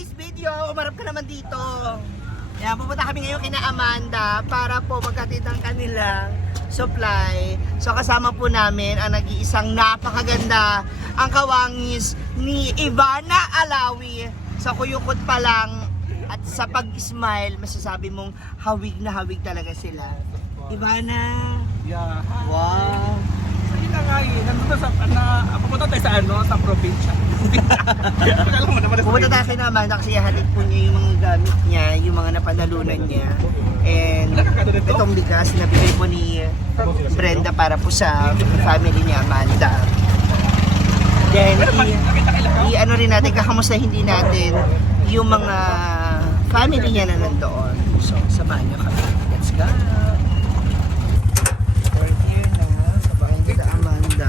today's video, umarap ka naman dito. Kaya pupunta kami ngayon kina Amanda para po magkatid ang kanilang supply. So kasama po namin ang nag-iisang napakaganda ang kawangis ni Ivana Alawi. Sa kuyukot pa lang at sa pag-smile, masasabi mong hawig na hawig talaga sila. Ivana! Yeah. Wow! So yun na nga yun, nandito sa, pupunta tayo sa sa probinsya. Pumunta tayo kay Amanda kasi hatid po niya yung mga gamit niya, yung mga napanalunan niya. And itong bigas na bigay po ni Brenda para po sa family ni Amanda. Then, i-ano rin natin, kakamustahin din natin yung mga family niya na nandoon. So, samahan niyo kami. Let's go! We're here na sa bahay ni Amanda.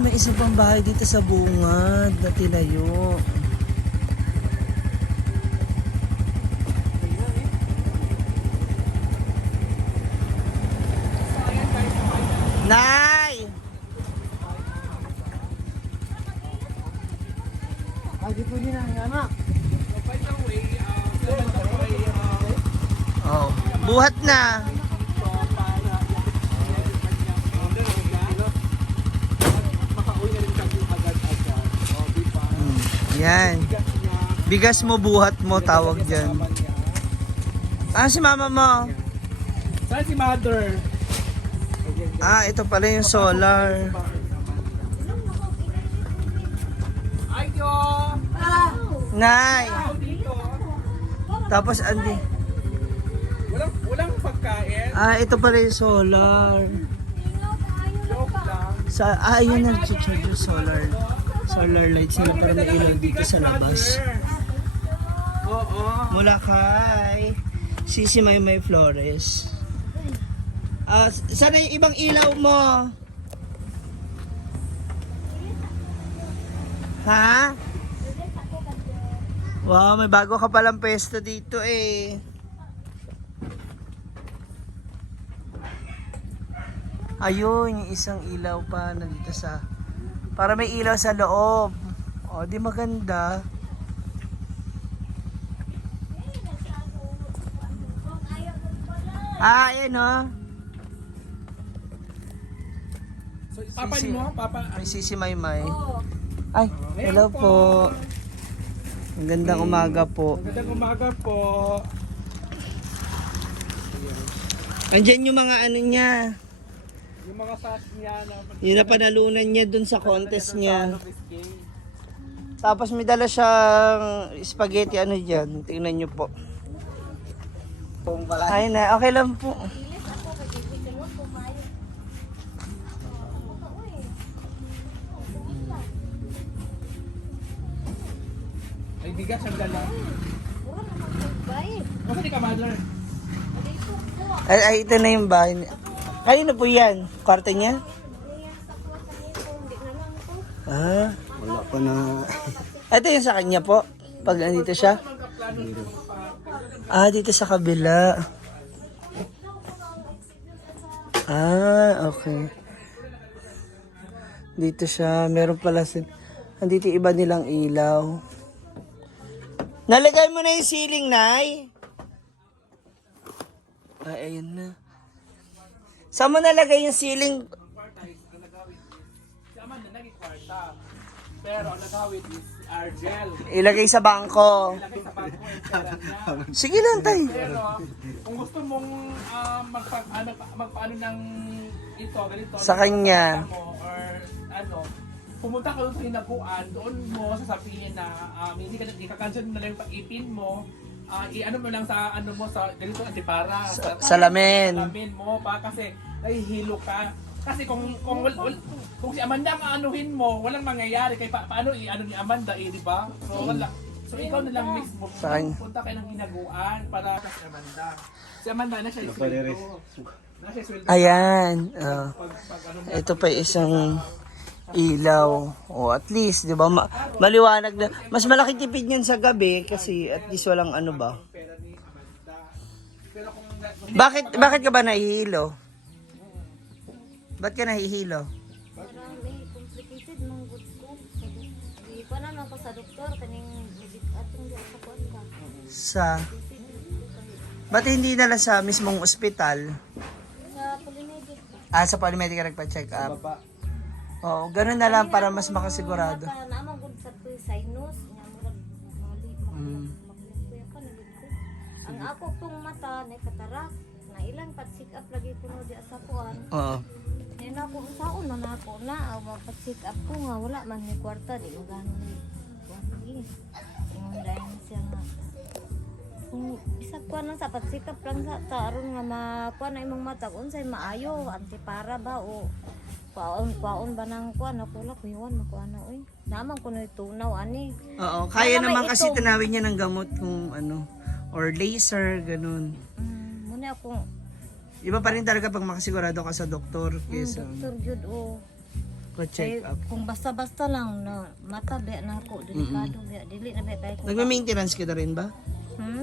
May isa pang bahay dito sa bungad na tinayo. Nay! Agi po din ang anak. Oh, buhat na. Yan. Bigas mo, buhat mo, tawag dyan. Ah, si mama mo. Saan si mother? Ah, ito pala yung solar. Ayo! Nay! Tapos, andi. Walang pagkain. Ah, ito pala yung solar. Joke lang. Ayun na, charge yung solar. Solar lights nila para may ilaw dito sa labas. Oo. Mula kay Sisi Maymay Flores. Sana yung ibang ilaw mo? Ha? Wow, may bago ka palang pwesto dito eh. Ayun, yung isang ilaw pa nandito sa... Para may ilaw sa loob. O, di maganda. Ayan o. So, papa mo? Papa? May Sisi Maymay. Ay, hello po. Ang gandang umaga po. Magandang umaga po. Andyan yung mga ano niya. Yung mga sas niya na... Yung napanalunan niya dun sa contest niya. Tapos may dala siyang spaghetti ano dyan. Tingnan niyo po. Ay na, okay lang po. Ay, bigas ang dala. Kasi di ka mother? Ay, ito na yung bahay niya. Kanino po yan? Kwarto niya? Ah, Wala pa na. ito yung sa kanya po. Pag nandito siya. Ah, dito sa kabila. Ah, okay. Dito siya. Meron pala nandito iba nilang ilaw. Nalagay mo na yung ceiling, Nay? Ay, ayun na. Saan mo nalagay yung ceiling? Si Amanda naging kwarta. Pero ang nagawid is Argel. Ilagay sa bangko. Ilagay sa bangko yung pera niya. Sige lang, tay. Pero kung gusto mong magpaano ng ito, ganito. Sa kanya. Mo, or ano, pumunta ka doon sa hinaguan, doon mo sasabihin na hindi ka cancel na lang yung pag-ipin mo. I-ano mo lang sa ano mo sa ganito antipara. Salamin. Salamin mo pa kasi nahihilo ka. Kasi kung si Amanda ang anuhin mo, walang mangyayari kay paano i-ano ni Amanda di ba? So wala. So ikaw na lang mismo. Punta kayo ng hinaguan para si Amanda. Si Amanda na siya sweldo. Na siya sweldo. Ayan. Pag ano mo. Ito pa isang ilaw. O at least, di ba? Maliwanag na. Mas malaki tipid yan sa gabi kasi at least walang ano ba. Pera ni Amanda. Pero kung Bakit ka ba nahihilo? Ba't ka nahihilo? Para may complicated mong good ko. Hindi pa naman ako sa doktor. Kaning bidik atong di ako kuwan ba. Sa... Ba't hindi na lang sa mismong ospital? Sa Polymedic. Sa Polymedic ka nagpa-check up? Baba. Oo, ganun na lang para mas makasigurado. Naman good sa ko sinus. Nga murag mali. Mm. Makuya pa na good ko. Ang ako pong mata na katarak. Na ilang pat-check up lagi ko no di sa kuwan. Oo. Yan ako saon man ako na. Pat-check up ko nga. Wala man ni kwarta. Di ko gano'n ni kwarta. Ingon dahil siya nga. Kung isa ko nang sa patsikap lang sa aron nga makuha na imong mata unsay maayo antipara ba o kwaon ba nang kuha na kula kuyon makuha na oy naman ko na tunaw ani. Oo, kaya Wala naman may kasi itong- tanawin niya ng gamot kung ano, or laser, ganun. Muna akong Iba pa rin talaga pag makasigurado ka sa doktor kaysa doktor jud o check up. kung basta-basta lang na mata ba na ako delikado ba dili na ba kay ko. Nagme-maintenance ka na rin ba?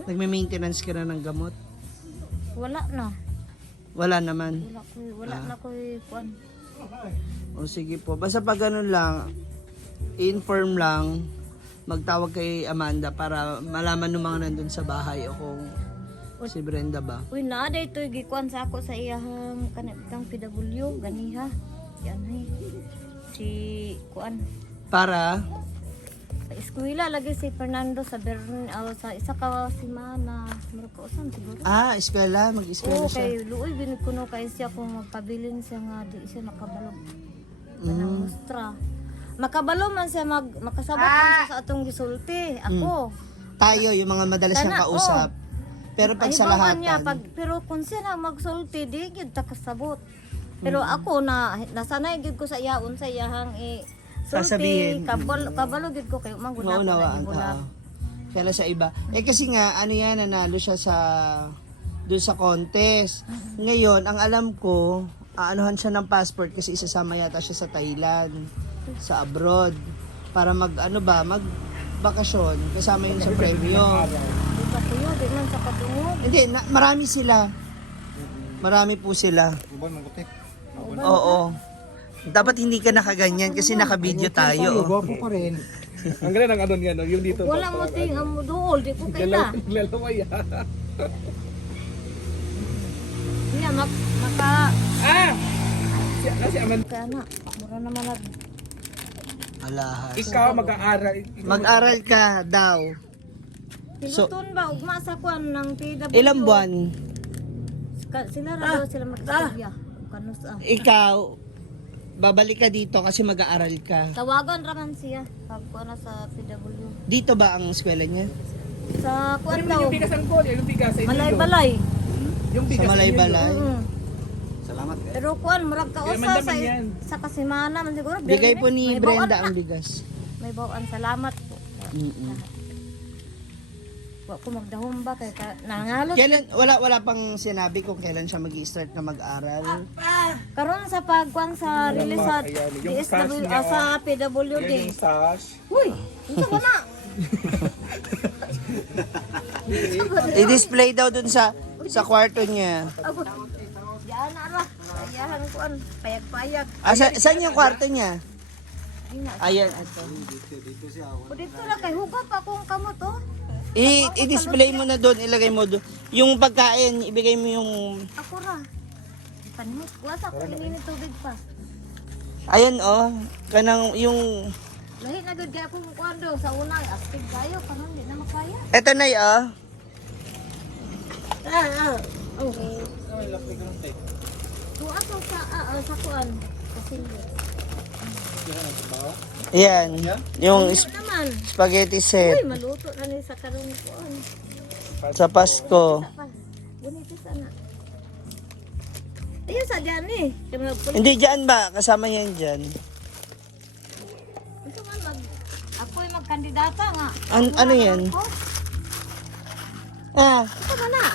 Nagme-maintenance ka na ng gamot? Wala na. Wala naman. Wala na ko kuan. O sige po, basta pag ganun lang, inform lang, magtawag kay Amanda para malaman ng mga nandun sa bahay o kung si Brenda ba. Uy, na day to gikuan sa ako sa iyahang kanang PW ganiha. Yan ay. Si kuan. Para, Eskwela lagi si Fernando sa sa isa ka semana. Mura ka usan siguro. eskwela, mag-eskwela Oo, siya. kay luoy binid ko no kay siya kung magpabilin siya nga di siya nakabalog. Kanang mustra. Makabalo man siya makasabot man siya sa atong gisulti. Ako. Tayo, yung mga madalas siyang Tana, kausap. Pero pag Ay, sa bawaan niya, lahatan, pero kung siya na magsulti, di gyud ta kasabot. Pero ako nasanay gyud ko sa iyaon sa iyahang Sasabihin. kabalo gyud ko kayo mangguna ko maunawaan na ka. Kaya sa iba. Kasi nga, ano yan, nanalo siya doon sa contest. Ngayon, ang alam ko, aanuhan siya ng passport kasi isasama yata siya sa Thailand, sa abroad, para mag-bakasyon, kasama yun sa premyo. Di pa kuyo, di man sa katungog. Hindi, marami sila. Marami po sila. Oo. Dapat hindi ka nakaganyan kasi naka-video tayo. Gwapo pa rin. Ang ganda ng ano niya, no? Yung dito. Wala mo ting amo duol, di ko kaila. Lalaway Niya maka Kasi Amanda, kaya na, mura naman nag Alahas. ikaw mag-aaral. Mag-aral ka daw. piluton ba ugma sa kuan ng PW. Ilang buwan? Sila ra daw sila mag-istorya. Kanus Ikaw, babalik ka dito kasi mag-aaral ka. Tawagan raman siya pag kuan na sa PW. Dito ba ang eskwela niya? Sa kuan daw, Yung bigas ang call, yung bigas sa inyo. malay-balay. Yung Sa bigas Malay-Balay? Salamat. Pero kuan murag ka Kaya usa man sa naman yan. sa kasimana man siguro. Bigay po ni May Brenda bawaan ang na. bigas. May bawaan, salamat po. Mm-mm. Wa ko magdahom ba kay nangalot. Kailan, wala pang sinabi kung kailan siya mag-start na mag-aral. Karon sa pagkuan sa release sa Ayan, yung DSW SAS niya, sa Yan PWD. yung sash. Uy, unsa ba na? I-display daw dun sa kwarto niya. Abo. Diyan na ra. Ayahan kuan, payag-payag. Saan yung kwarto niya? Ay na. Ayan, ito. O dito na kay hugap akong kamot oh. I-display mo na doon, ilagay mo doon. Yung pagkain, ibigay mo yung... Ako ra. Panimos kuasa ko inini tubig pa. Ayan oh, kanang yung... Lahi na gud kay akong kuan do sa una active kayo karon di na makaya. Eto na oh. Okay. Tuwa to sa kuan. Kasi Ayan, yung Ano naman? spaghetti set Uy, maluto na ni sa karon kuan. sa Pasko. Bonito sana. Ayun sa diyan eh. Kaya magpulit. Hindi dyan ba? Kasama yan dyan. Ito man ako'y magkandidata nga. Ano yan? Ako? Ito man na.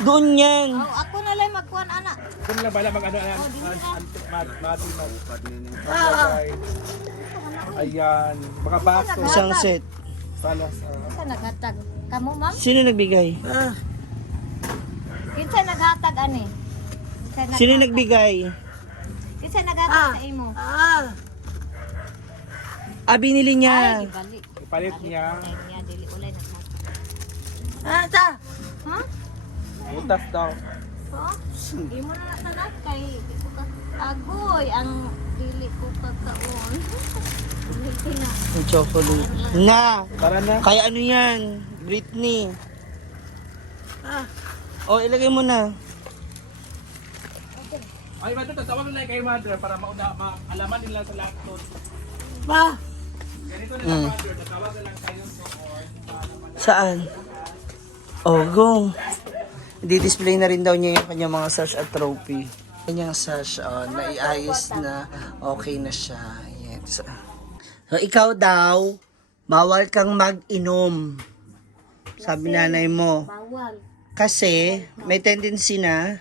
doon yan. Oh, ako na lang magkuan ana. Kung lang bala mag-ano yan. Ayan, mga baso. Isang set. Salas. Kinsa naghatag? Kamo ma'am? Sino nagbigay? Kinsa naghatag ani? Sino nagbigay? Isa nagata sa imo. Binili Ay, niya. ibalik. Ipalit niya. Ay, niya dili ulay na. Ha? Butas daw. So, imo na tanak kay agoy ang dili ko pagkaon. Dili na. Yung chocolate. Na. Para na. Kaya ano yan? Britney. Ilagay mo na. Ay, mother, tatawag na kay mother para maalaman nila sa lahat doon. Ganito nila mother, tatawag na lang kayo doon. Saan? Gong. Di-display na rin daw niya yung kanyang mga sash at trophy. Kanyang sash, naiayos na, okay na siya. Yes. So, ikaw daw, bawal kang mag-inom. Sabi nanay mo. Bawal. Kasi, may tendency na,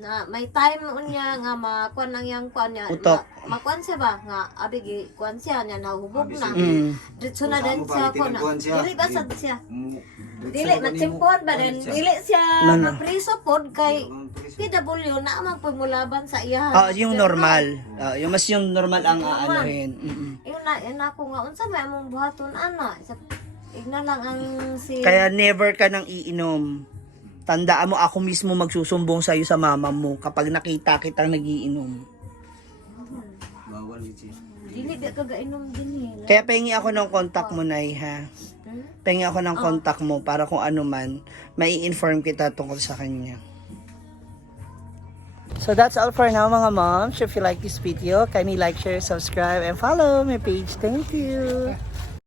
Na may time unya nga makuan ang yang kuan niya. Utok. Makuan siya ba nga abigi kuan siya niya nahubog na. mm, Dito na din siya ko na. Dili ba sad siya? Mm. Dili matsimpon ba din? Dili siya No. mapriso pod kay PW na amang pagmulaban sa iya. yung normal. Yung mas yung normal ang aanuhin. Yun na ako nga unsa may among buhaton ana. Igna lang ang si Kaya never ka nang iinom. Tandaan mo, ako mismo magsusumbong sa'yo sa mama mo kapag nakita kitang nagiinom. Bawal Richie. dili di ka gainom din eh. Kaya pengi ako ng contact mo, Nay, ha? Pengi ako ng contact mo para kung ano man, mai-inform kita tungkol sa kanya. So that's all for now, mga moms. If you like this video, kindly like, share, subscribe, and follow my page. Thank you!